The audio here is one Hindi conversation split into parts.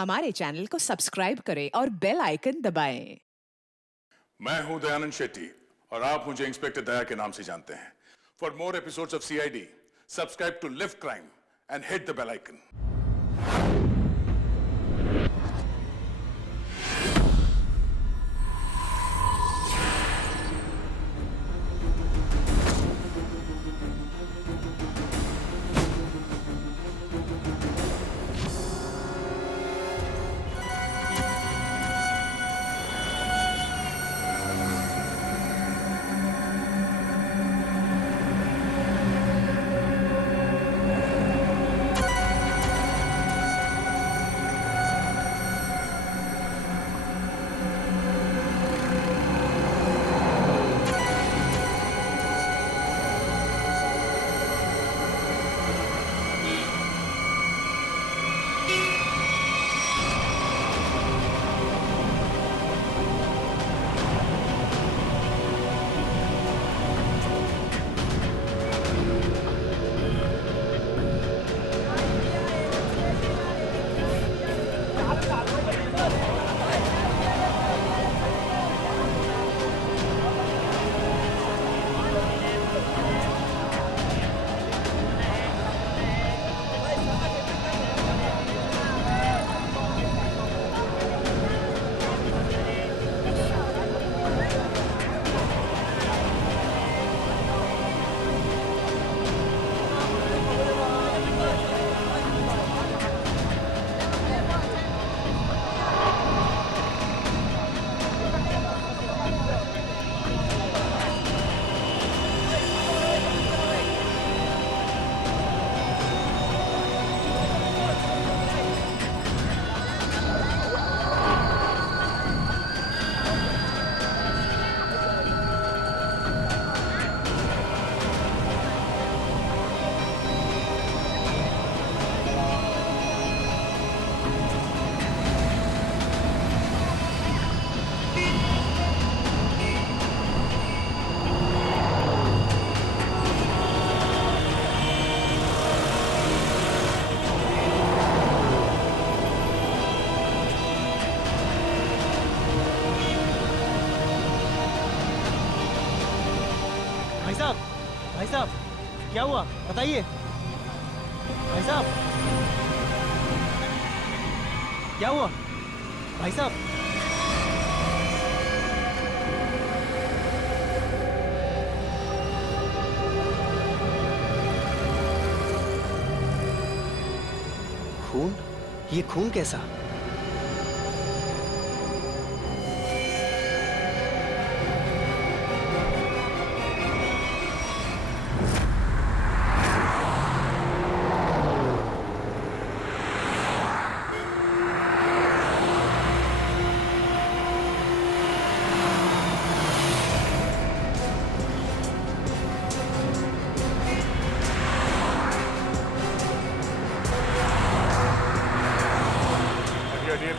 हमारे चैनल को सब्सक्राइब करें और बेल आइकन दबाएं। मैं हूं दयानंद शेट्टी और आप मुझे इंस्पेक्टर दया के नाम से जानते हैं। For more episodes of CID, subscribe to lift crime and hit the bell icon. भाई साहब, क्या हुआ बताइए। भाई साहब, क्या हुआ भाई साहब? खून? ये खून कैसा?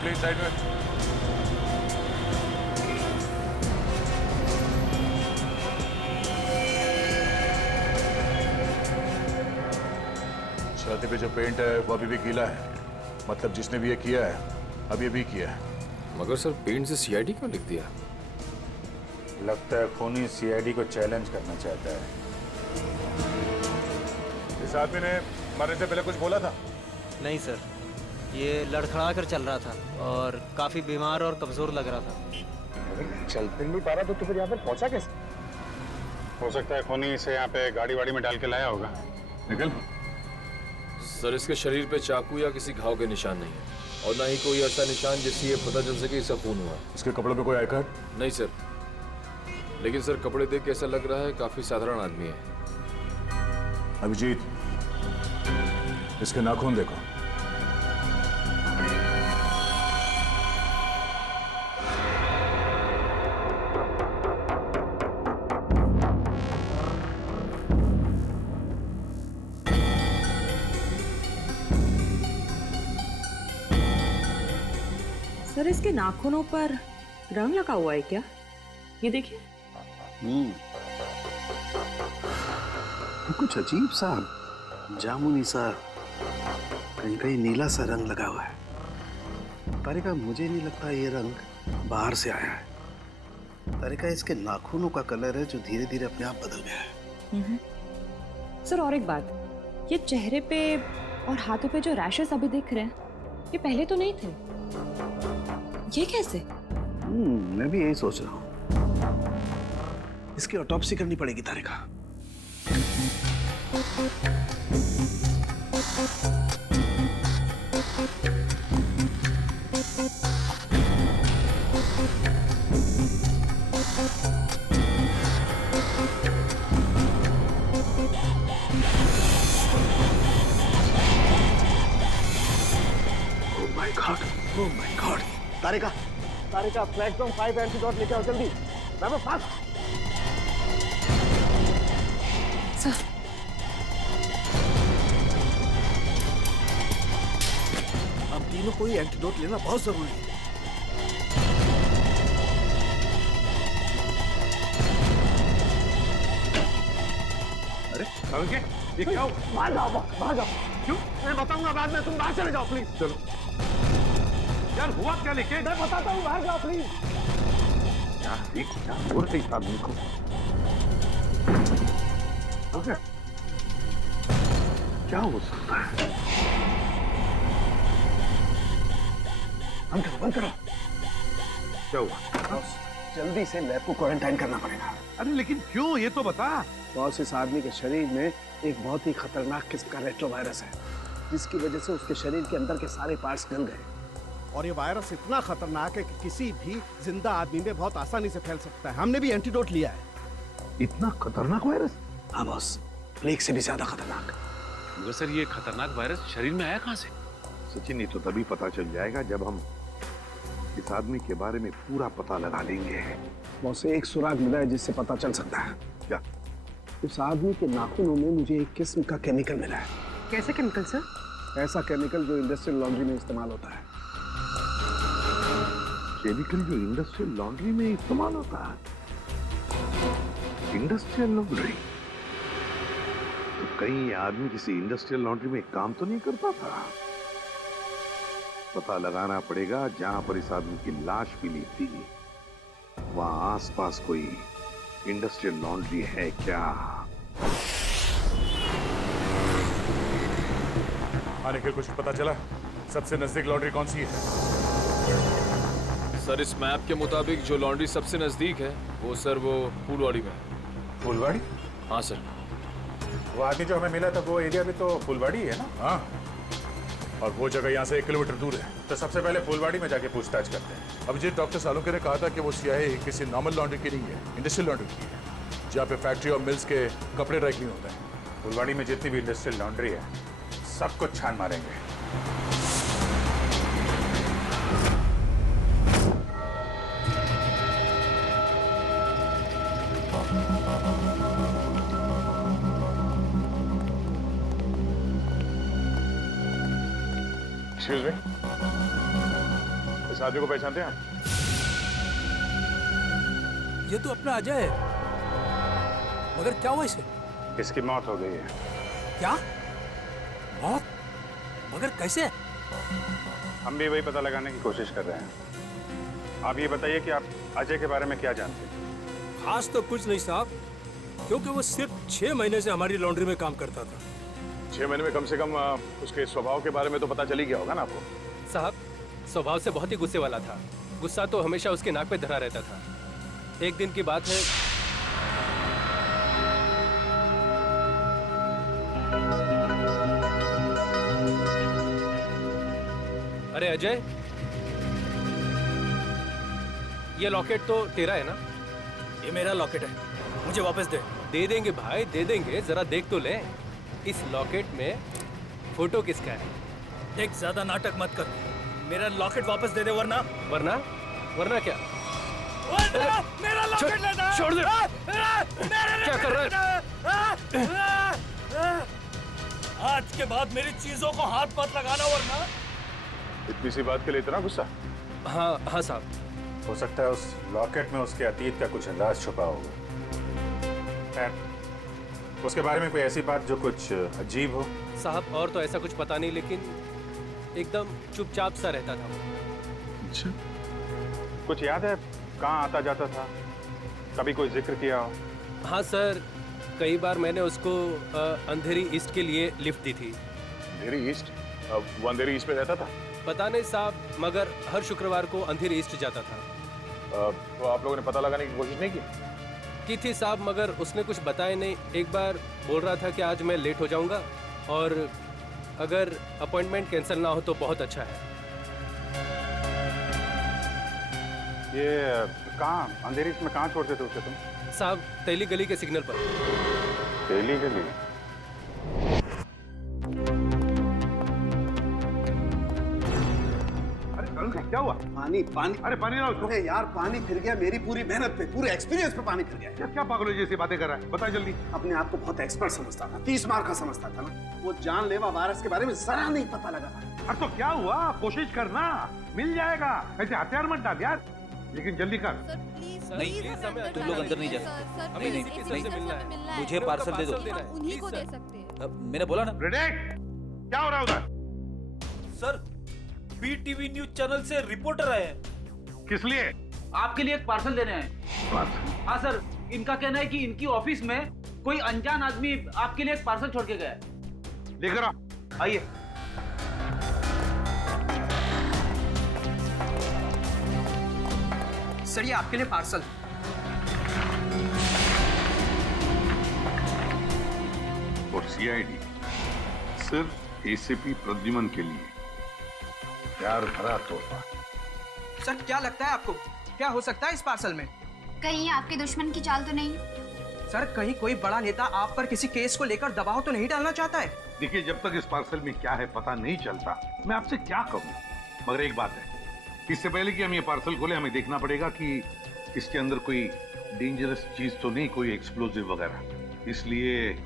प्लीज साइड में। छाती पे जो पेंट है वो अभी भी गीला है, मतलब जिसने भी ये किया है अभी भी किया है। मगर सर पेंट से सीआईडी क्यों लिख दिया? लगता है खूनी सीआईडी को चैलेंज करना चाहता है। इस आदमी ने मरने से पहले कुछ बोला था? नहीं सर, ये लड़खड़ा कर चल रहा था और काफी बीमार और कमजोर लग रहा था। चल फिर नहीं पा रहा तो फिर यहाँ पे पहुंचा कैसे? हो सकता है खूनी इसे यहाँ पे गाड़ी वाड़ी में डाल के लाया होगा। निकल। सर इसके शरीर पे चाकू या किसी घाव के निशान नहीं है और ना ही कोई ऐसा निशान जिससे ये पता चल सके इसका खून हुआ। इसके कपड़ों पे कोई आई कार्ड? नहीं सर, लेकिन सर कपड़े देख के ऐसा लग रहा है काफी साधारण आदमी है। अभिजीत, इसके नाखून देखो। सर, इसके नाखूनों पर रंग लगा हुआ है क्या? ये देखिए। कुछ अजीब सा जामुनी सा, कहीं कहीं नीला सा रंग लगा हुआ है। तारिका, मुझे नहीं लगता ये रंग बाहर से आया है। तारिका, इसके नाखूनों का कलर है जो धीरे धीरे अपने आप बदल गया है। सर और एक बात, ये चेहरे पे और हाथों पे जो रैशेस अभी दिख रहे हैं, ये पहले तो नहीं थे। ये कैसे? मैं भी यही सोच रहा हूँ। इसकी ऑटोप्सी करनी पड़ेगी तारिका। Oh my God! Tarika, Tarika, platform 5 antidote लेके आओ जल्दी। बाबा फास्ट। सर, हम तीनों को ही एंटीडोट लेना बहुत जरूरी है। अरे ये क्या? बाहर जाओ। क्यों? मैं बताऊंगा बाद में, तुम बाहर चले जाओ प्लीज। चलो यार, हुआ क्या लेके? मैं बताता हूँ, बाहर जाओ प्लीज। क्या बोल रही आदमी को? ओके, क्या हो सकता है? बंद करो। क्या हुआ? जल्दी से लैब को क्वारंटाइन करना पड़ेगा। अरे लेकिन क्यों, ये तो बता। बॉस, इस आदमी के शरीर में एक बहुत ही खतरनाक किस्म का रेट्रोवायरस है, जिसकी वजह से उसके शरीर के अंदर के सारे पार्ट्स गल गए। और ये वायरस इतना खतरनाक है कि किसी भी जिंदा आदमी में बहुत आसानी से फैल सकता है। हमने भी एंटीडोट लिया है। इतना खतरनाक वायरस? हाँ बॉस, प्लेग से भी ज्यादा खतरनाक। मगर सर, ये खतरनाक वायरस शरीर में आया कहाँ से? सचिन, ये तो तभी पता चल जाएगा जब हम इस आदमी के बारे में पूरा पता लगा लेंगे। बॉस, एक सुराग मिला है जिससे पता चल सकता है। क्या? उस आदमी के नाखूनों में मुझे एक किस्म का केमिकल मिला है। कैसे केमिकल सर? ऐसा केमिकल जो इंडस्ट्रियल लॉन्ड्री में इस्तेमाल होता है। केमिकल जो इंडस्ट्रियल लॉन्ड्री में इस्तेमाल होता है? Industrial laundry? तो कहीं ये आदमी किसी इंडस्ट्रियल लॉन्ड्री में काम तो नहीं करता था? पता लगाना पड़ेगा जहां पर इस आदमी की लाश मिली थी, वहां आसपास कोई इंडस्ट्रियल लॉन्ड्री है क्या? आने के कुछ पता चला? सबसे नजदीक लॉन्ड्री कौन सी है? सर, इस मैप के मुताबिक जो लॉन्ड्री सबसे नजदीक है वो फूलवाड़ी में है। फुलवाड़ी? हाँ सर। वो आदमी जो हमें मिला था वो एरिया भी तो फुलवाड़ी है ना? हाँ, और वो जगह यहाँ से 1 किलोमीटर दूर है। तो सबसे पहले फुलवाड़ी में जाके पूछताछ करते हैं। अभिजीत, डॉक्टर सालुंके ने कहा था कि वो सीआईए किसी नॉर्मल लॉन्ड्री की नहीं है, इंडस्ट्रियल लॉन्ड्री की है, जहाँ पे फैक्ट्री और मिल्स के कपड़े ड्राई क्लीन होता है। फुलवाड़ी में जितनी भी इंडस्ट्रियल लॉन्ड्री है, सब कुछ छान मारेंगे। एक्सक्यूज मी, इस आदमी को पहचानते हैं आप? ये तो अपना अजय है। मगर क्या हुआ इसे? इसकी मौत हो गई है। क्या? मौत? मगर कैसे? हम भी वही पता लगाने की कोशिश कर रहे हैं। आप ये बताइए कि आप अजय के बारे में क्या जानते हैं? खास तो कुछ नहीं साहब, क्योंकि वो सिर्फ 6 महीने से हमारी लॉन्ड्री में काम करता था। 6 महीने में कम से कम उसके स्वभाव के बारे में तो पता चल ही गया होगा ना आपको? साहब, स्वभाव से बहुत ही गुस्से वाला था। गुस्सा तो हमेशा उसके नाक पे धरा रहता था। एक दिन की बात है, अरे अजय, ये लॉकेट तो तेरा है ना? ये मेरा लॉकेट है, मुझे वापस दे। दे देंगे भाई, दे देंगे, जरा देख तो ले। इस लॉकेट में फोटो किसका है? देख, ज्यादा नाटक मत कर, मेरा लॉकेट वापस दे दे, वरना वरना क्या? मेरा लॉकेट लेना! छोड़ दे! क्या कर रहा है? आज के बाद मेरी चीजों को हाथ मत लगाना, वरना। इतनी सी बात के लिए इतना गुस्सा? हाँ साहब। हो सकता है उस लॉकेट में उसके अतीत का कुछ राज छुपा होगा। खैर, उसके बारे में कोई ऐसी बात जो कुछ अजीब हो? साहब, और तो ऐसा कुछ पता नहीं, लेकिन एकदम चुपचाप सा रहता था। अच्छा, कुछ याद है कहाँ आता जाता था? कभी कोई जिक्र किया हो? हाँ सर, कई बार मैंने उसको अंधेरी ईस्ट के लिए लिफ्ट दी थी। अंधेरी ईस्ट? वो अंधेरी ईस्ट में रहता था? पता नहीं साहब, मगर हर शुक्रवार को अंधेरी ईस्ट जाता था। तो आप लोगों ने पता लगाने की कोशिश नहीं की थी साहब, मगर उसने कुछ बताया नहीं। एक बार बोल रहा था कि आज मैं लेट हो जाऊंगा और अगर अपॉइंटमेंट कैंसिल ना हो तो बहुत अच्छा है। ये कहाँ अंधेरी ईस्ट में कहाँ छोड़ते थे उसे तुम? साहब, तेली गली के सिग्नल पर। तेली गली? क्या हुआ? पानी पानी। अरे पानी लाओ उसको। अरे यार पानी फिर गया मेरी पूरी मेहनत पे, पूरे एक्सपीरियंस पे पानी फिर गया। यार क्या पागलों जैसी बातें कर रहा है, बता जल्दी। अपने आप को बहुत एक्सपर्ट समझता था, 30 मार का समझता था ना। वो जानलेवा वायरस के बारे में जरा नहीं पता लगा। अरे तो क्या हुआ, कोशिश करना, मिल जाएगा। ऐसे हथियार मत डाल यार, लेकिन जल्दी कर। तुम लोग अंदर नहीं जा सकते। नहीं, मुझे पार्सल दे दो। उन्हीं को दे सकते हैं। मैंने बोला ना। क्या हो रहा है उधर? सर, बीटीवी न्यूज चैनल से रिपोर्टर आए हैं। किस लिए? आपके लिए एक पार्सल देने हैं। हाँ सर, इनका कहना है कि इनकी ऑफिस में कोई अनजान आदमी आपके लिए एक पार्सल छोड़ के गया है। लेकर आओ, आइए। सर, ये आपके लिए पार्सल। और सीआईडी सिर्फ एसीपी प्रद्युमन के लिए प्यार भरा तोहफा। सर, क्या लगता है आपको, क्या हो सकता है इस पार्सल में? कहीं आपके दुश्मन की चाल तो नहीं? सर, कहीं कोई बड़ा नेता आप पर किसी केस को लेकर दबाव तो नहीं डालना चाहता है? देखिए, जब तक इस पार्सल में क्या है पता नहीं चलता, मैं आपसे क्या कहूँ। मगर एक बात है, इससे पहले कि हम ये पार्सल खोले, हमें देखना पड़ेगा कि इसके अंदर कोई डेंजरस चीज तो नहीं, कोई एक्सप्लोजिव वगैरह। इसलिए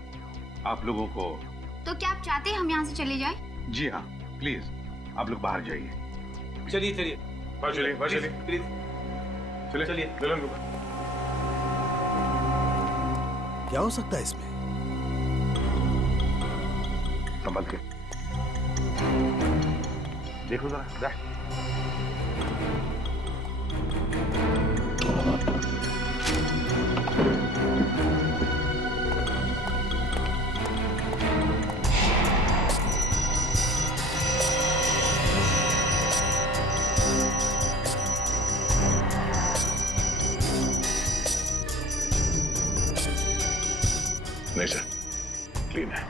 आप लोगों को। तो क्या आप चाहते हैं हम यहाँ से चले जाएं? जी हाँ, प्लीज आप लोग बाहर जाइए। चलिए चलिए चलिए प्लीज चलिए। क्या हो सकता है इसमें? संभल के देखो जरा। नहीं सर, क्लीन है।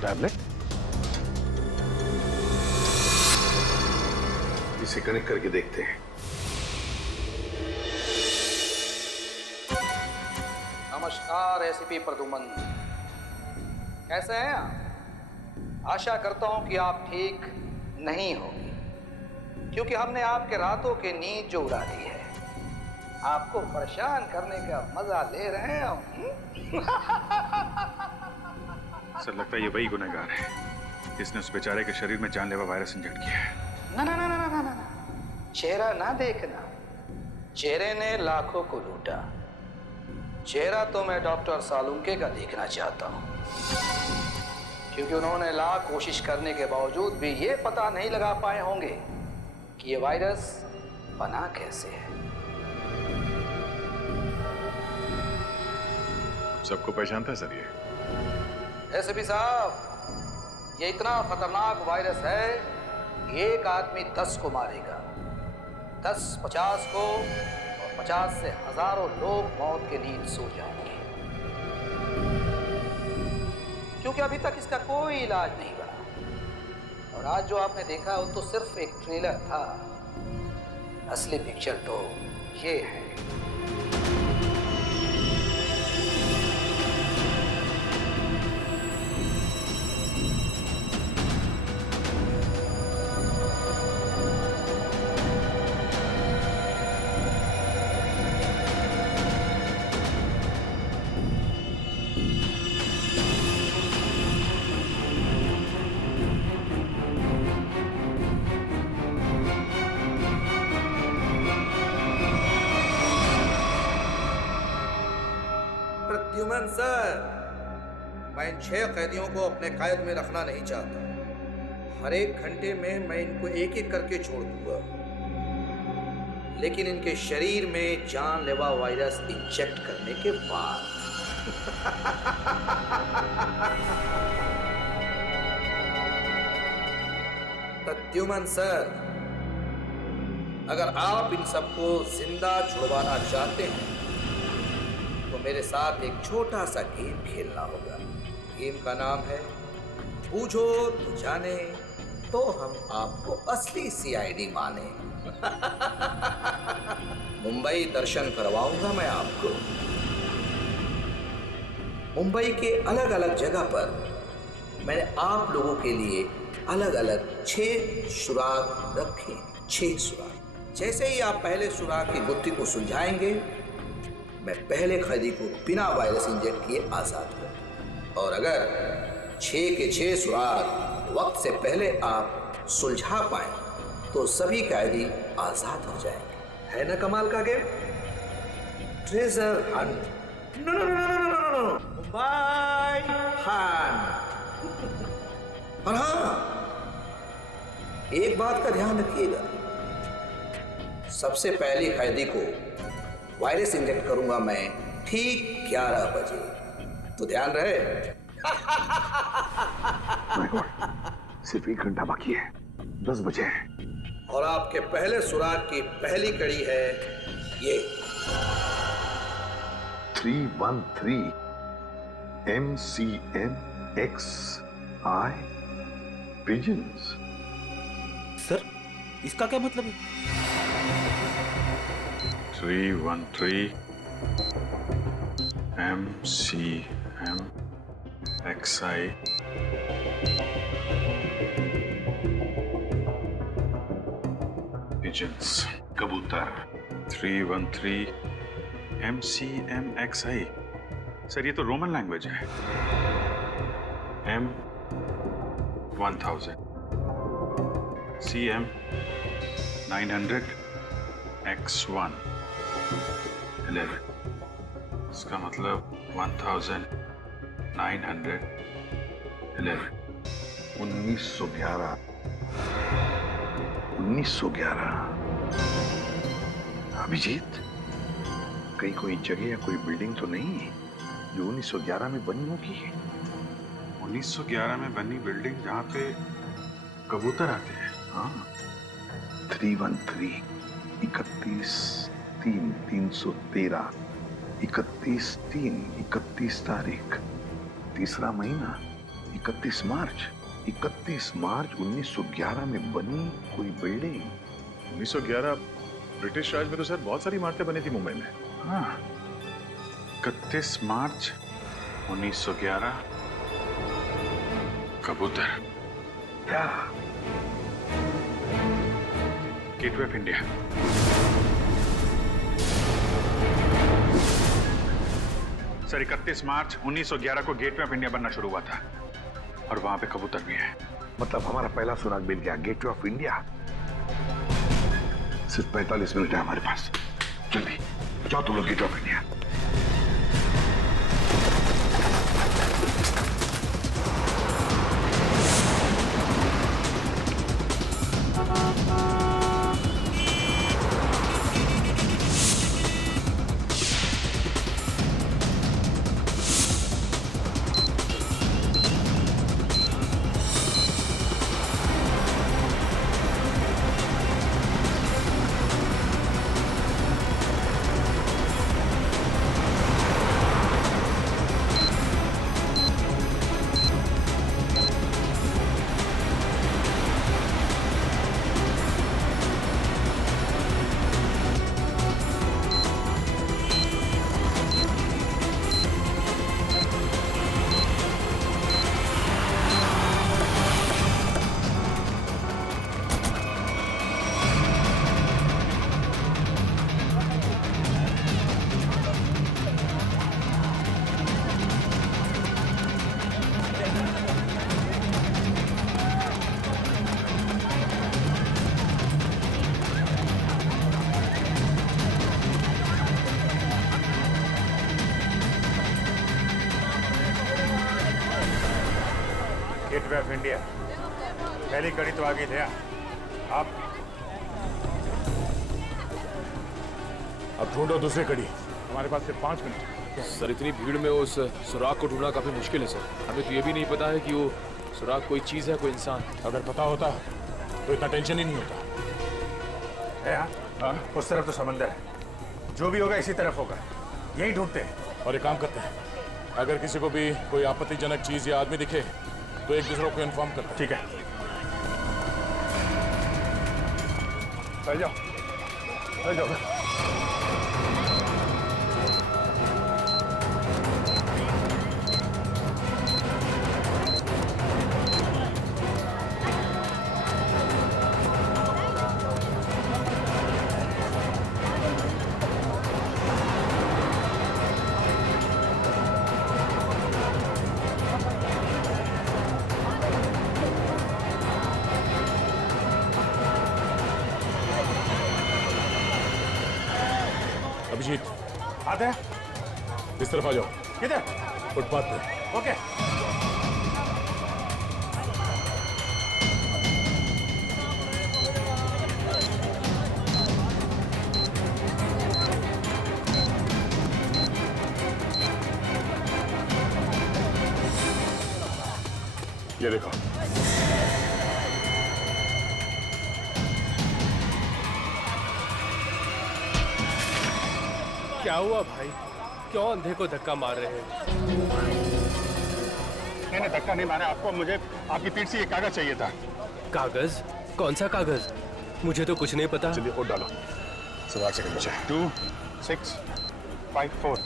टैबलेट इसे कनेक्ट करके देखते हैं। नमस्कार एसीपी प्रद्युमन, कैसे हैं आप? आशा करता हूं कि आप ठीक नहीं होंगे, क्योंकि हमने आपके रातों की नींद जो उड़ा दी है, आपको परेशान करने का मजा ले रहे हैं हम। सर, लगता है ये वही गुनहगार है जिसने उस बेचारे के शरीर में जानलेवा वायरस इंजेक्ट किया है। ना ना ना ना ना ना ना, चेहरा ना देखना, चेहरे ने लाखों को लूटा। चेहरा तो मैं डॉक्टर सालुंके का देखना चाहता हूँ, क्योंकि उन्होंने लाख कोशिश करने के बावजूद भी ये पता नहीं लगा पाए होंगे कि ये वायरस बना कैसे है। सबको पहचानता है सर ये? एसपी साहब, ये इतना खतरनाक वायरस है कि एक आदमी 10 को मारेगा, 10 50 को, और 50 से हजारों लोग मौत के नींद सो जाएंगे, क्योंकि अभी तक इसका कोई इलाज नहीं बना। और आज जो आपने देखा वो तो सिर्फ एक ट्रेलर था, असली पिक्चर तो ये है। प्रद्युमन सर, मैं इन 6 कैदियों को अपने कैद में रखना नहीं चाहता। हर एक घंटे में मैं इनको एक एक करके छोड़ दूंगा, लेकिन इनके शरीर में जानलेवा वायरस इंजेक्ट करने के बाद। प्रद्युमन सर, अगर आप इन सबको जिंदा छुड़वाना चाहते हैं तो मेरे साथ एक छोटा सा गेम खेलना होगा। गेम का नाम है बूझो तो जाने, तो हम आपको असली सीआईडी माने। मुंबई दर्शन करवाऊंगा मैं आपको। मुंबई के अलग अलग जगह पर मैंने आप लोगों के लिए अलग अलग 6 सुराग रखे। 6 सुराग। जैसे ही आप पहले सुराग की गुत्थी को सुलझाएंगे, मैं पहले कैदी को बिना वायरस इंजेक्ट किए आजाद कर दूंगा। और अगर 6 के 6 सुराग वक्त से पहले आप सुलझा पाए तो सभी कैदी आजाद हो जाएंगे। है ना कमाल का game? Treasure hunt. No no no no no no no, Mumbai hunt. और हाँ, एक बात का ध्यान रखिएगा, सबसे पहले कैदी को वायरस इंजेक्ट करूंगा मैं ठीक 11 बजे, तो ध्यान रहे। माय गॉड, सिर्फ 1 घंटा बाकी है, 10 बजे है। और आपके पहले सुराग की पहली कड़ी है ये 313 MCMXI पिजन्स। सर, इसका क्या मतलब है? 313 MCMXI pigeons, कबूतर। 313 MCMXI। सर, ये तो रोमन लैंग्वेज है। M1000 CM 900 X1 11। इसका मतलब 1911। 1911। 1911। अभिजीत, कहीं कोई जगह या कोई बिल्डिंग तो नहीं जो 1911 में बनी होगी? 1911 में बनी बिल्डिंग जहाँ पे कबूतर आते हैं। हाँ, 313 31/3/313 31/3 31 तारीख, तीसरा महीना 31 मार्च 1911 में बनी कोई बिल्डिंग। 1911 ब्रिटिश राज में तो सर बहुत सारी इमारतें बनी थी मुंबई में। हाँ, 31 मार्च 1911 कबूतर। क्या? Gateway of India. सर, 31 मार्च 1911 को गेटवे ऑफ इंडिया बनना शुरू हुआ था और वहां पे कबूतर भी है। मतलब हमारा पहला सुराग मिल गया, गेटवे ऑफ इंडिया। सिर्फ 45 मिनट है हमारे पास। जल्दी जाओ तुम लोग gateway of India. Gateway of India. पहली कड़ी तो आ गई थे आप। अब ढूंढो दूसरी कड़ी। हमारे पास सिर्फ 5 मिनट। सर इतनी भीड़ में उस सुराग को ढूंढना काफी मुश्किल है सर। हमें तो ये भी नहीं पता है कि वो सुराग कोई चीज है, कोई इंसान। अगर पता होता तो इतना टेंशन ही नहीं होता। हाँ, उस तरफ तो समंदर है, जो भी होगा इसी तरफ होगा, यही ढूंढते हैं। और एक काम करते हैं, अगर किसी को भी कोई आपत्तिजनक चीज या आदमी दिखे तो एक दूसरे को इन्फॉर्म करते हैं। ठीक है, चल जाओ, चल जाओ। अभिजीत, आते हैं। इस तरफ आ जाओ। किधर? फुटपाथ पे। ओके। ये देखो। क्या हुआ भाई? क्यों अंधे को धक्का मार रहे हैं? मैंने धक्का नहीं मारा आपको, मुझे आपकी पीठ से ये कागज चाहिए था। कागज? कौन सा कागज? मुझे तो कुछ नहीं पता। चलिए वोट डालो। सवाल से नीचे। 2654।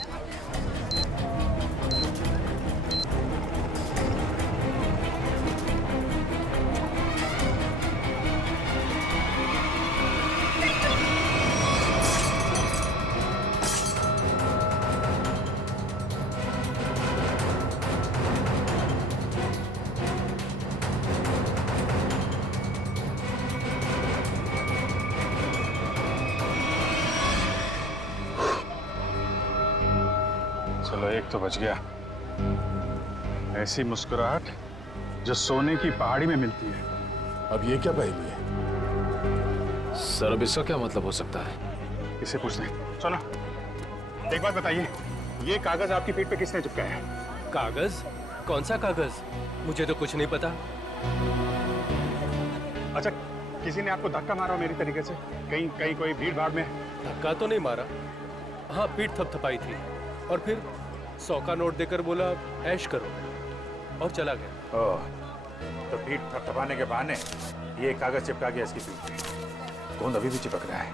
चलो एक तो बच गया। ऐसी मुस्कुराहट जो सोने की पहाड़ी में मिलती है। अब ये क्या पहेली है? सर अब इसका क्या मतलब हो सकता है? इसे पूछते हैं। सुनो, एक बात बताइए, ये कागज आपकी पीठ पे किसने चिपकाया है? कागज? कौन सा कागज? मुझे तो कुछ नहीं पता। अच्छा, किसी ने आपको धक्का मारा हो मेरी तरीके से? कहीं कहीं कोई भीड़ भाड़ में? धक्का तो नहीं मारा। हाँ, पीठ थपथपाई थी और फिर 100 का नोट देकर बोला ऐश करो और चला गया। ओह, तो पीठ थपथपाने के बहाने ये कागज चिपका गया इसकी पीठ पे। गोंद अभी भी चिपक रहा है,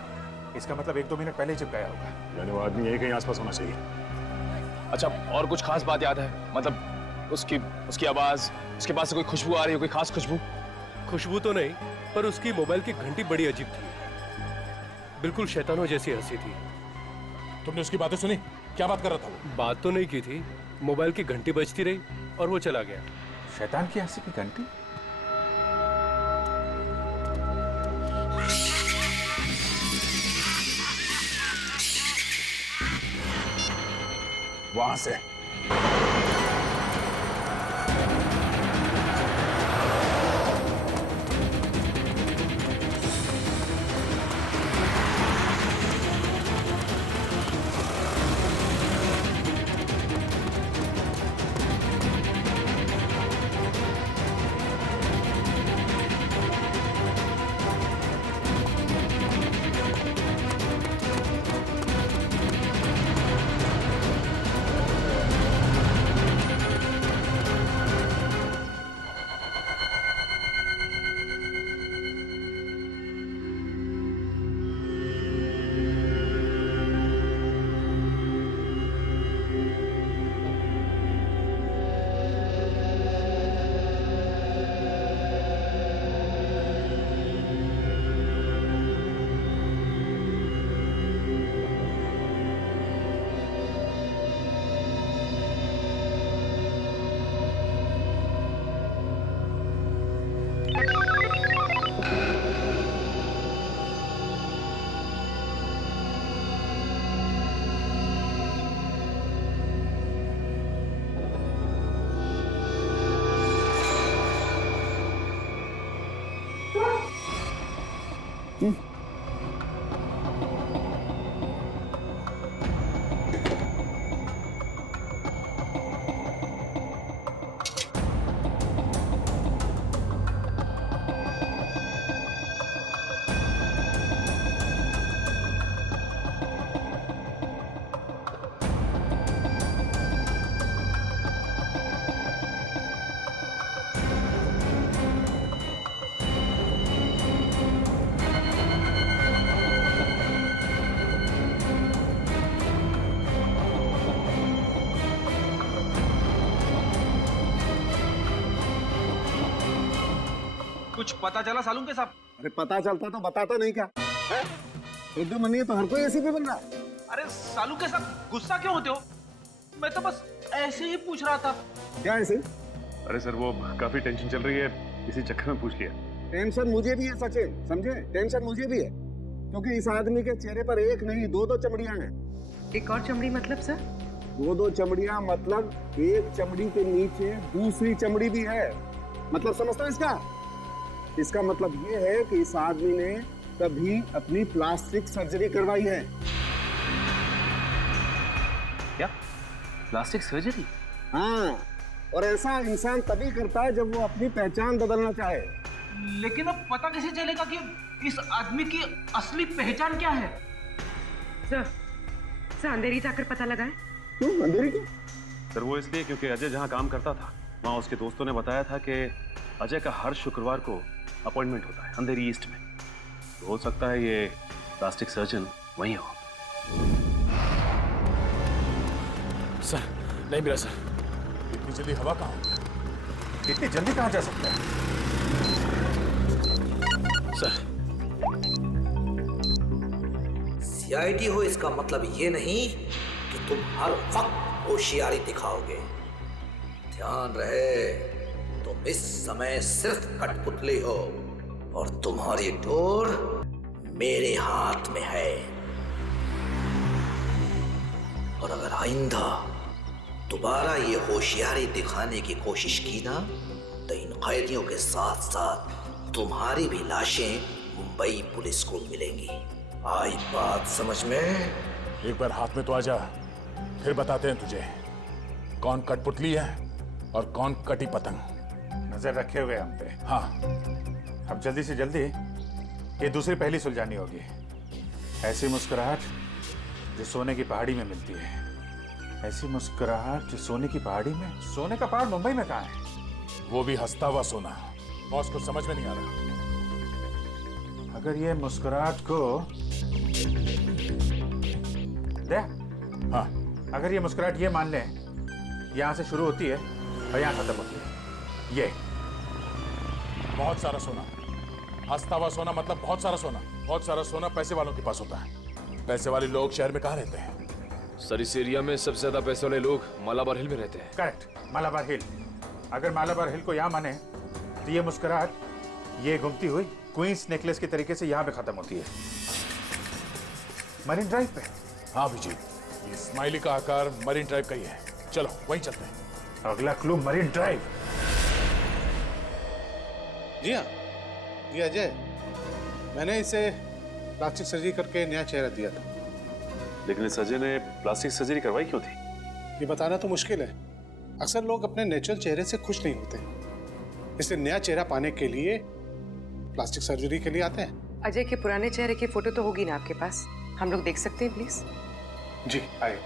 इसका मतलब 1-2 मिनट पहले ही चिपकाया होगा। यानी वो आदमी यही कहीं आसपास होना चाहिए। अच्छा, और कुछ खास बात याद है? मतलब उसकी आवाज, उसके पास से कोई खुशबू आ रही है, कोई खास खुशबू? खुशबू तो नहीं, पर उसकी मोबाइल की घंटी बड़ी अजीब थी। बिल्कुल शैतानों जैसी हंसी थी। तुमने उसकी बातें सुनी? क्या बात कर रहा था वो? बात तो नहीं की थी, मोबाइल की घंटी बजती रही और वो चला गया। शैतान की हंसी की घंटी? वहां से। कुछ पता चला सालूम के साहब? अरे पता चलता तो बताता नहीं क्या है? रुद्रमणि तो हर कोई ऐसे भी बन रहा है। अरे सालूम के साहब गुस्सा क्यों होते हो? मैं तो बस ऐसे ही पूछ रहा था। क्या ऐसे? अरे सर वो काफी टेंशन चल रही है, इसी चक्कर में पूछ लिया। टेंशन मुझे भी है सचिन, समझे? टेंशन मुझे भी है, क्योंकि इस आदमी के चेहरे पर एक नहीं दो चमड़ियां हैं। एक और चमड़ी मतलब सर? दो चमड़ियां मतलब एक चमड़ी के नीचे दूसरी चमड़ी भी है। मतलब समझता है इसका? इसका मतलब ये है कि इस आदमी ने कभी अपनी प्लास्टिक सर्जरी करवाई है। क्या? Plastic surgery? हाँ, और ऐसा इंसान तभी करता है जब वो अपनी पहचान बदलना चाहे। लेकिन अब पता कैसे चलेगा कि इस आदमी की असली पहचान क्या है? सर अंधेरी जाकर पता लगाए। क्यों अंधेरी क्यों? सर वो इसलिए क्योंकि अजय जहाँ काम करता था वहाँ उसके दोस्तों ने बताया था कि अजय का हर शुक्रवार को अपॉइंटमेंट होता है अंधेरी ईस्ट में। तो हो सकता है ये प्लास्टिक सर्जन वही हो। सर नहीं मिला सर। इतनी जल्दी हवा कहाँ हो गया? इतनी जल्दी कहाँ जा सकता है? सर सीआईडी हो इसका मतलब ये नहीं कि तुम हर वक्त होशियारी दिखाओगे। ध्यान रहे तुम इस समय सिर्फ कठपुतली हो और तुम्हारी डोर मेरे हाथ में है। और अगर आइंदा दोबारा ये होशियारी दिखाने की कोशिश की ना तो इन कैदियों के साथ साथ तुम्हारी भी लाशें मुंबई पुलिस को मिलेंगी। आई बात समझ में? एक बार हाथ में तो आ जा, फिर बताते हैं तुझे कौन कठपुतली है और कौन कटी पतंग। नजर रखे हुए हम पे। हाँ, अब जल्दी से जल्दी ये दूसरी पहली सुलझानी होगी। ऐसी मुस्कुराहट जो सोने की पहाड़ी में मिलती है। ऐसी मुस्कुराहट जो सोने की पहाड़ी में। सोने का पहाड़ मुंबई में कहाँ है? वो भी हंसता हुआ सोना। बॉस को समझ में नहीं आ रहा। अगर ये मुस्कुराहट को दे, हाँ, अगर ये मुस्कुराहट ये मान ले यहाँ से शुरू होती है और यहाँ खत्म होती है। ये बहुत सारा सोना। हंसता हुआ सोना मतलब बहुत सारा सोना। बहुत सारा सोना पैसे वालों के पास होता है। पैसे वाले लोग शहर में कहाँ रहते हैं? सर इस एरिया में सबसे ज्यादा पैसे वाले लोग मालाबार हिल में रहते हैं। करेक्ट, मालाबार हिल। अगर मालाबार हिल को यहाँ माने तो ये मुस्कुराहट ये घूमती हुई क्वींस नेकलेस के तरीके से यहाँ पे खत्म होती है, मरीन ड्राइव पे। हाँ अभिजीत, ये स्माइली का आकार मरीन ड्राइव का ही है। चलो वहीं चलते हैं। अगला क्लू मरीन ड्राइव। जी हाँ, ये अजय, मैंने इसे प्लास्टिक सर्जरी करके नया चेहरा दिया था। लेकिन इस अजय ने प्लास्टिक सर्जरी करवाई क्यों थी? ये बताना तो मुश्किल है। अक्सर लोग अपने नेचुरल चेहरे से खुश नहीं होते, इसलिए नया चेहरा पाने के लिए प्लास्टिक सर्जरी के लिए आते हैं। अजय के पुराने चेहरे की फोटो तो होगी ना आपके पास? हम लोग देख सकते हैं प्लीज? जी आइए।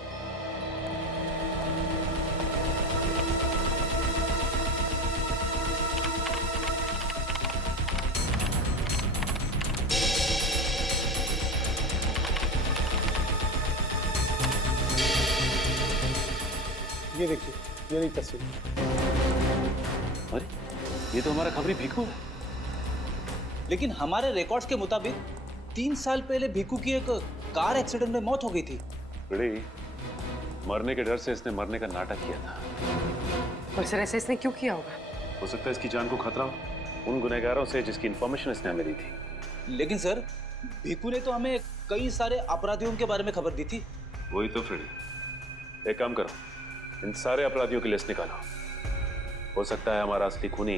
ये देखिए, ये रही तस्वीर। अरे ये तो हमारा खबरी भीखू है। लेकिन हमारे रिकॉर्ड्स के मुताबिक 3 साल पहले भीखू की एक कार एक्सीडेंट में मौत हो गई थी। बड़ी मरने के डर से इसने मरने का नाटक किया था। और सर ऐसा इसने क्यों किया होगा? हो सकता है इसकी जान को खतरा हो उन गुनहगारों से जिसकी इंफॉर्मेशन इसने हमें दी थी। लेकिन सर भीखू ने तो हमें कई सारे अपराधियों के बारे में खबर दी थी। वही तो फ्रेडी, एक काम करो, इन सारे अपराधियों की लिस्ट निकालो। हो सकता है हमारा असली खूनी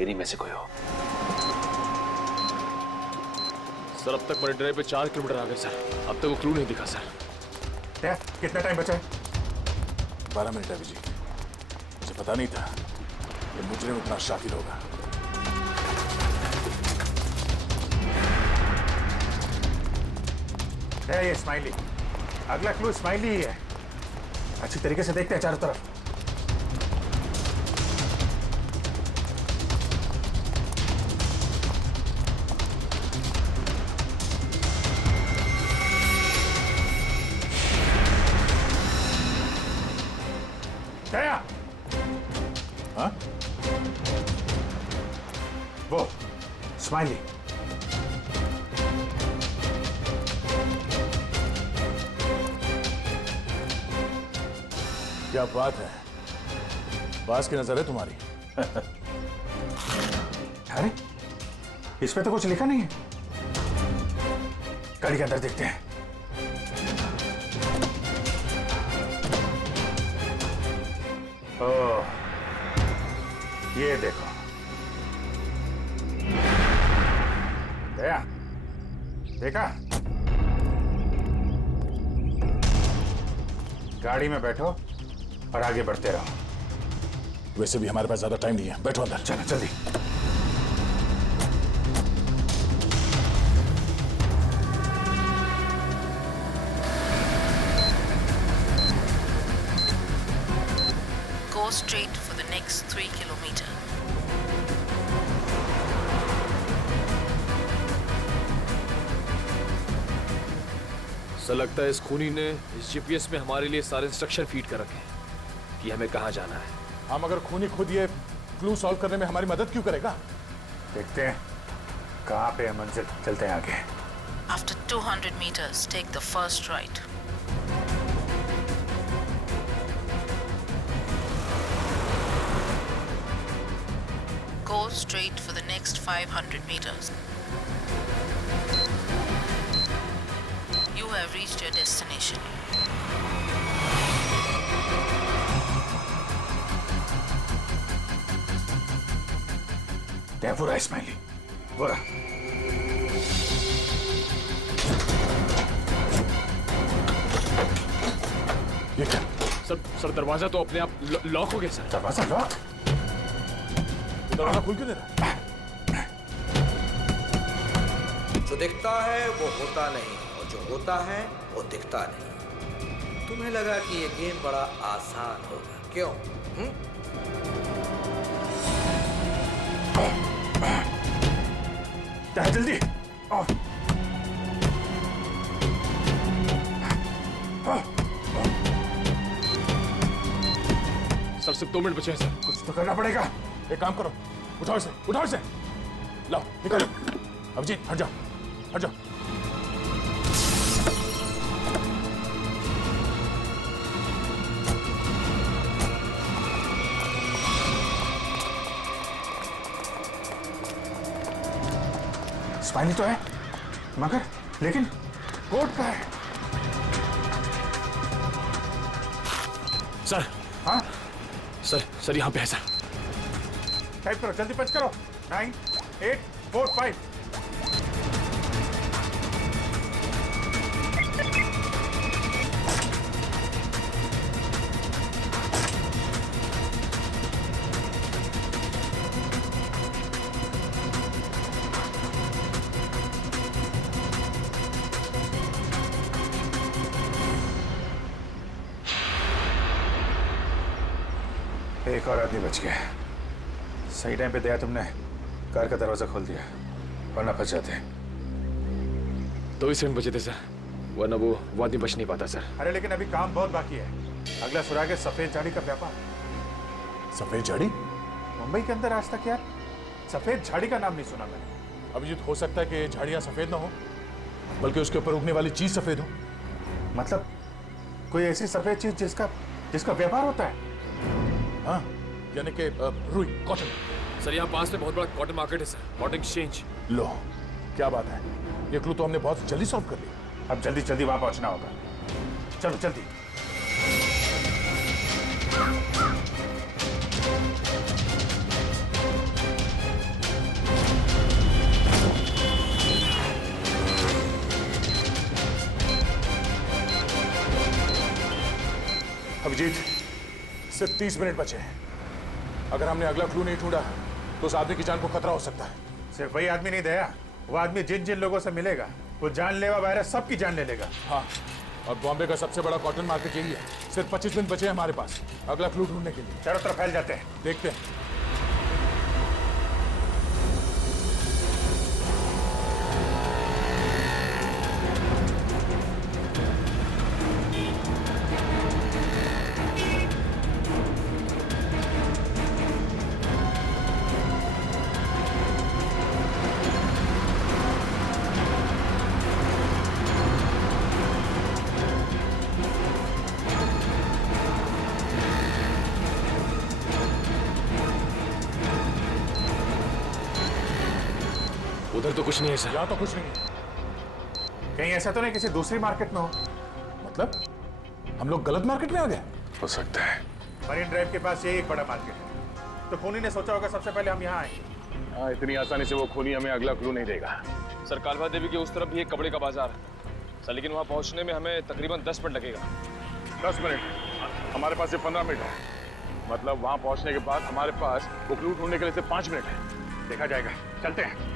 इन्हीं में से कोई हो। सर अब तक मरीन ड्राइव पे 4 किलोमीटर आ गए सर। अब तक वो क्लू नहीं दिखा सर। कितना टाइम बचा है? 12 मिनट है विजय। मुझे पता नहीं था कि मुजरिम इतना शातिर होगा। है ये स्माइली। अगला क्लू स्माइली ही है। अच्छी तरीके से देखते हैं चारों तरफ। दया, हाँ? वो स्माइली, क्या बात है, बास की नजर है तुम्हारी। अरे इस पे तो कुछ लिखा नहीं है। गाड़ी के अंदर देखते हैं। ओह, ये देखो दया, देखा? गाड़ी में बैठो और आगे बढ़ते रहो। वैसे भी हमारे पास ज्यादा टाइम नहीं है, बैठो अंदर। चलो जल्दी। Go straight for the next 3 kilometers. ऐसा लगता है इस खूनी ने इस जीपीएस में हमारे लिए सारे इंस्ट्रक्शन फीड कर रखे हैं कि हमें कहाँ जाना है। हम अगर खूनी खुद ये क्लू सॉल्व करने में हमारी मदद क्यों करेगा? देखते हैं कहाँ पे है मंजिल, चलते हैं आगे। After 200 meters, take the first right. Go straight for the next 500 meters. You have reached your destination. क्या बुरा स्माइली, बुरा। ये क्या? सर दरवाजा तो अपने आप लॉक हो गया सर। दरवाजा लॉक? दरवाजा खुल क्यों दे रहा है? जो दिखता है वो होता नहीं और जो होता है वो दिखता नहीं। तुम्हें लगा कि ये गेम बड़ा आसान होगा, क्यों? जल्दी। सर सिर्फ 2 मिनट बचे हैं सर। कुछ तो करना पड़ेगा। एक काम करो, उठाओ इसे, उठाओ इसे, लाओ निकालो। अभिजीत हट जाओ, हट जाओ। स्माइली तो है मगर लेकिन कोट का है। सर। हाँ सर यहाँ पे है सर। टाइप करो, जल्दी पंच करो। 9 8 4 5। एक और आदमी बच गया। सही टाइम पे दया तुमने कार का दरवाजा खोल दिया, वरना फंस जाते। 2 ही सेकंड बचे थे सर, वरना वो आदमी बच नहीं पाता सर। अरे लेकिन अभी काम बहुत बाकी है। अगला सुराग है सफेद झाड़ी का व्यापार। सफेद झाड़ी? मुंबई के अंदर आज तक यार सफेद झाड़ी का नाम नहीं सुना मैंने। अभिजीत हो सकता है कि झाड़ियां सफेद ना हो, बल्कि उसके ऊपर उगने वाली चीज सफेद हो। मतलब कोई ऐसी सफेद चीज जिसका व्यापार होता है? हाँ, यानी कि रुई, कॉटन। सर यहाँ पास में बहुत बड़ा कॉटन मार्केट है सर, कॉटन एक्सचेंज। लो क्या बात है, ये क्लू तो हमने बहुत जल्दी सॉल्व कर लिया। अब जल्दी वहां पहुंचना होगा। चलो जल्दी। अभिजीत सिर्फ 30 मिनट बचे हैं। अगर हमने अगला क्लू नहीं ढूंढा तो उस आदमी की जान को खतरा हो सकता है। सिर्फ वही आदमी नहीं दया, वो आदमी जिन जिन लोगों से मिलेगा वो जानलेवा वायरस सबकी जान ले लेगा। हाँ, और बॉम्बे का सबसे बड़ा कॉटन मार्केट यही है। सिर्फ 25 मिनट बचे हैं हमारे पास अगला क्लू ढूंढने के लिए। चारों तरफ फैल जाते हैं, देखते हैं। उधर तो कुछ नहीं है सर। यहाँ तो कुछ नहीं है। कहीं ऐसा तो नहीं किसी दूसरी मार्केट में हो? मतलब हम लोग गलत मार्केट में आ गए? हो सकता है। मरीन ड्राइव के पास यही एक बड़ा मार्केट है, तो खूनी ने सोचा होगा सबसे पहले हम यहाँ आएंगे। हाँ, इतनी आसानी से वो खूनी हमें अगला क्लू नहीं देगा। सर कालवा देवी के उस तरफ भी एक कपड़े का बाजार है सर, लेकिन वहाँ पहुँचने में हमें तकरीबन 10 मिनट लगेगा। 10 मिनट? हमारे पास सिर्फ 15 मिनट है। मतलब वहाँ पहुँचने के बाद हमारे पास वो क्लू ढूंढने के लिए सिर्फ 5 मिनट है। देखा जाएगा, चलते हैं।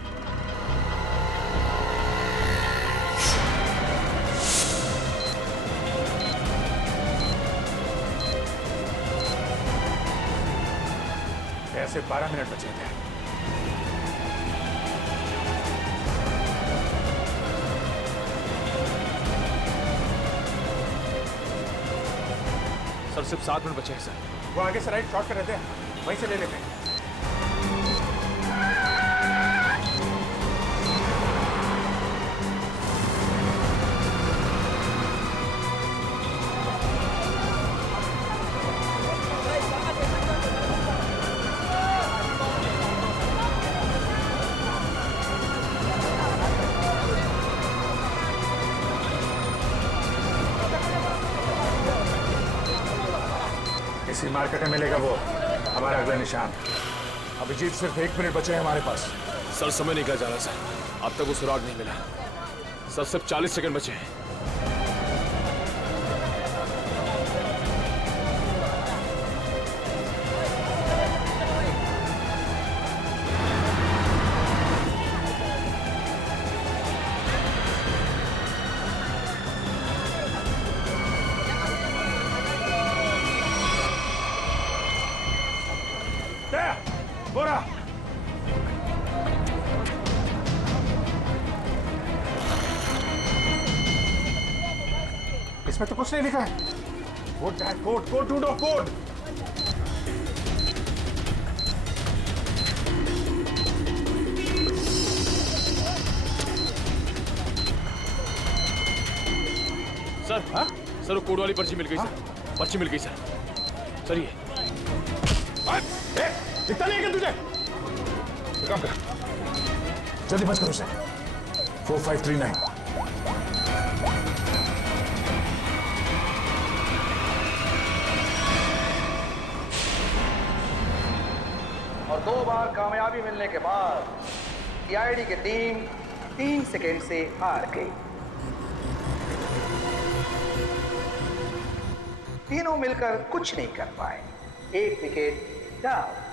ऐसे 12 मिनट बचे थे। सर सिर्फ 7 मिनट बचे हैं सर। वो आगे से राइट शॉर्ट कर रहते हैं, वहीं से ले लेते हैं। इसी मार्केट में मिलेगा वो हमारा अगला निशान। अभिजीत सिर्फ 1 मिनट बचे हैं हमारे पास। सर समय निकल जा रहा सर, अब तक वो सुराग नहीं मिला सर। सिर्फ 40 सेकंड बचे हैं। बोरा इसमें तो कुछ नहीं लिखा है। कोड क्या है? कोड कोड ढूंढो, कोड। सर हाँ? सर वो कोड वाली पर्ची मिल गई सर। पर्ची मिल गई सर। सर ये दिखता नहीं है क्या तुझे? काम कर, जल्दी बच करो उसे। 4539। और 2 बार कामयाबी मिलने के बाद सीआईडी की टीम 3 सेकेंड से हार गई। तीनों मिलकर कुछ नहीं कर पाए। 1 विकेट डाउन।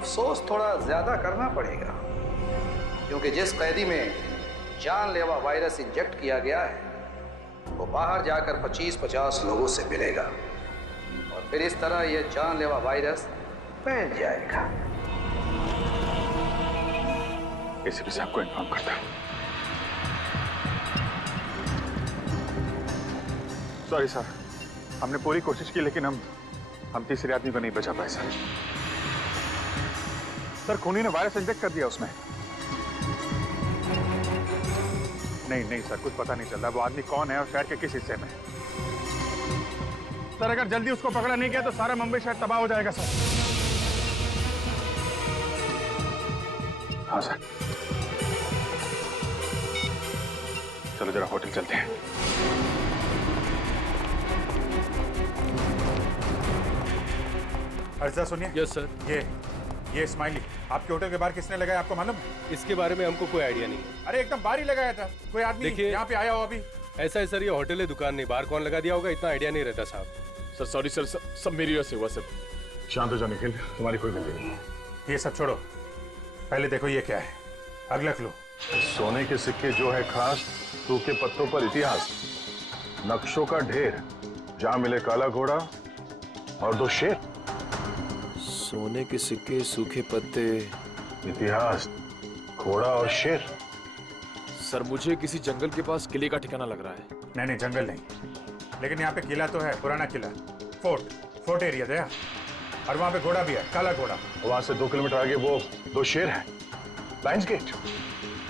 अफसोस थोड़ा ज्यादा करना पड़ेगा, क्योंकि जिस कैदी में जानलेवा वायरस इंजेक्ट किया गया है वो बाहर जाकर 25-50 लोगों से मिलेगा और फिर इस तरह ये जानलेवा वायरस फैल जाएगा। एसीपी साहब को इन्फॉर्म करता हूं। सॉरी सर, हमने पूरी कोशिश की लेकिन हम तीसरे आदमी को नहीं बचा पाए सर। सर खूनी ने वायरस इंजेक्ट कर दिया उसमें। नहीं सर, कुछ पता नहीं चल रहा वो आदमी कौन है और शहर के किस हिस्से में। सर अगर जल्दी उसको पकड़ा नहीं गया तो सारा मुंबई शहर तबाह हो जाएगा सर। हाँ सर, चलो जरा होटल चलते हैं। अर्जा सुनिए। Yes sir. ये स्माइली आपके होटल के बाहर किसने लगाया आपको मालूम है? इसके बारे में हमको कोई आइडिया नहीं है। अरे एकदम बाहर ही लगाया था। कोई आदमी यहाँ पे आया हो अभी? ऐसा है सर, ये होटल है, दुकान नहीं। बाहर कौन लगा दिया होगा इतना आइडिया नहीं रहता साहब। सर सॉरी सर, सब मेरी वजह से हुआ सर। शांत हो जाओ निखिल, तुम्हारी कोई गलती नहीं है। ये सब छोड़ो, पहले देखो ये क्या है। अगला क्लू। सोने के सिक्के जो है खास, सूखे पत्तों पर इतिहास। नक्शों का ढेर, जहां मिले काला घोड़ा और 2 शेर। सोने के सिक्के, सूखे पत्ते, इतिहास, घोड़ा और शेर। सर मुझे किसी जंगल के पास किले का ठिकाना लग रहा है। नहीं नहीं, जंगल नहीं, लेकिन यहाँ पे किला तो है, पुराना किला, फोर्ट एरिया दया, और वहाँ पे घोड़ा भी है, काला घोड़ा। वहां से 2 किलोमीटर आगे वो 2 शेर है, लायंस गेट।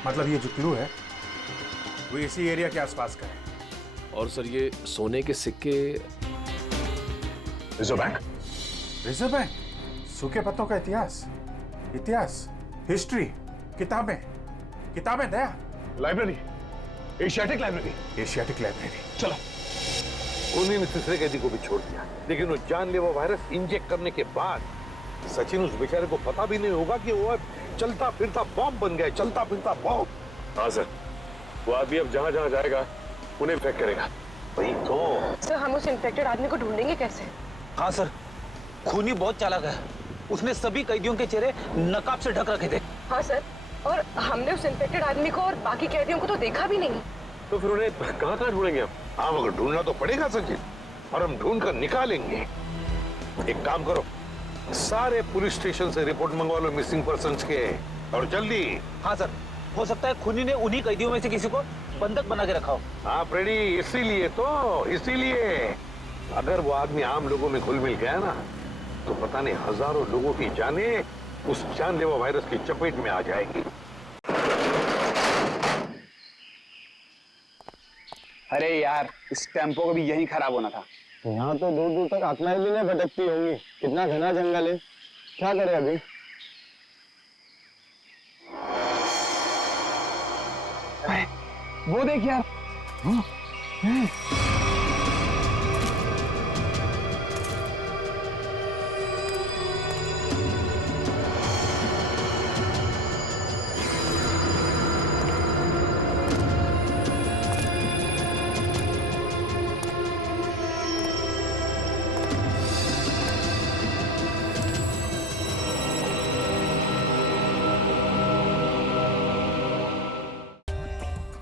मतलब ये जो क्लू है वो इसी एरिया के आसपास का है। और सर ये सोने के सिक्के, रिजर्व बैंक। रिजर्व बैंक, सूखे पत्तों का इतिहास, हिस्ट्री, किताबें दया, लाइब्रेरी, एशियाटिक लाइब्रेरी। चलो। खूनी ने तीसरे कैदी को भी छोड़ दिया, लेकिन वो जानलेवा वायरस इंजेक्ट करने के बाद सचिन उस बेचारे को पता भी नहीं होगा कि वो चलता फिरता बॉम्ब बन गया, चलता फिरता बॉम्ब। हाँ सर, वो आदमी अब जहाँ जहाँ जाएगा उन्हें इन्फेक्ट करेगा। वही तो। सर हम उस इन्फेक्टेड आदमी को ढूंढेंगे कैसे? हाँ सर, खूनी बहुत चालाक है। उसने सभी कैदियों के चेहरे नकाब से ढक रखे थे। हाँ सर, और हमने उस इन्फेक्टेड आदमी को और बाकी कैदियों को तो देखा भी नहीं। तो फिर उन्हें कहाँ ढूंढेंगे हम? हाँ मगर ढूंढना तो पड़ेगा सचिन, और हम ढूंढ कर निकालेंगे। एक काम करो, सारे पुलिस स्टेशन से रिपोर्ट मंगवा लो मिसिंग पर्सन्स के, और जल्दी। हाँ सर, हो सकता है खूनी ने उन्हीं कैदियों में से किसी को बंधक बना के रखा हो। हाँ फ्रेडी, इसीलिए अगर वो आदमी आम लोगों में घुल मिल गया ना, तो पता नहीं हजारों लोगों की जानें उस जानलेवा वायरस की चपेट में आ जाएगी। अरे यार, इस टेम्पो को भी यही खराब होना था। यहाँ तो दूर दूर तक आत्माएं भी नहीं भटकती होंगी, कितना घना जंगल है। क्या करें अभी? वो देख यार।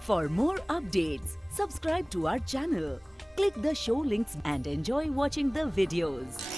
For more updates, subscribe to our channel, click the show links and enjoy watching the videos.